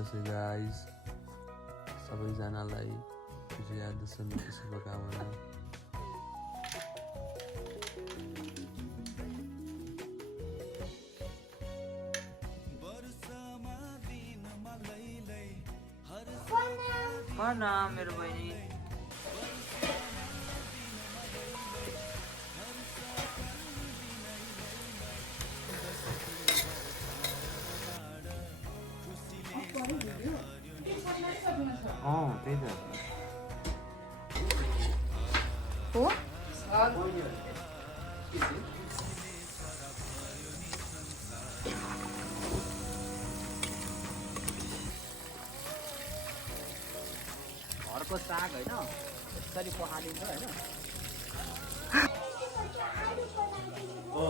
Dashain guys, सबैजनालाई विजया दशमीको शुभकामना। ना मेरो बहिनी त्यही त हो घरको साग होइन यसरी पखालिन्छ होइन हो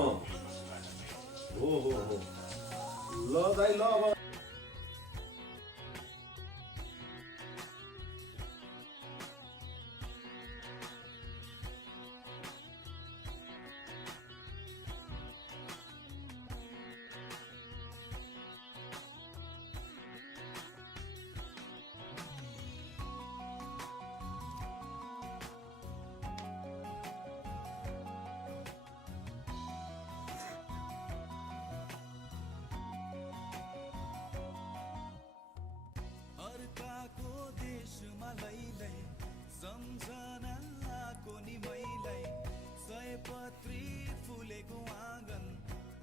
ल दाइ ल अब सम्झनाको नि मैलाई सयपत्री फुलेको आँगन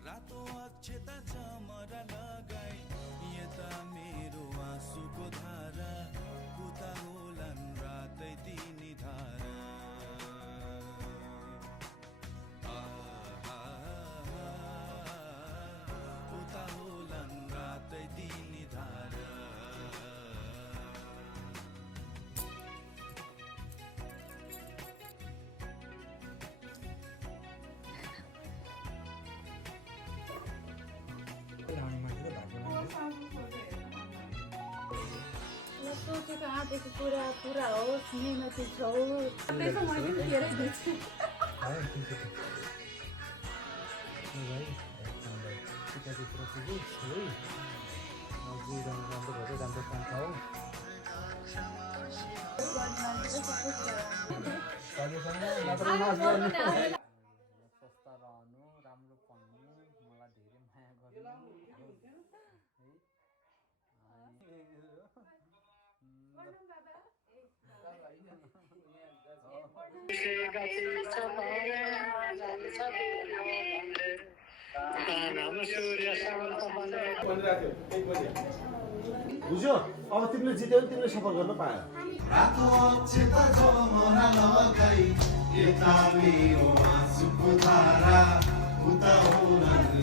रातो अक्षता चमरा लगाई यता मेरो आँसुको धारा उता होलान् रातै तिनी धारा उता होलान् रातै तिनी धारा सोचेको आँटेको कुरा पुरा होस् मेहनती छौ त्यसो मैले धेरै देख्छु स्वस्थ रहनु राम्रो पढ्नु मलाई धेरै माया बुझ्यो अब तिमीले जित्यौ नि तिमीले सफल गर्न पायो रातो अक्षता जमरा लगाई यता मेरो आँसुको धारा उता होलान्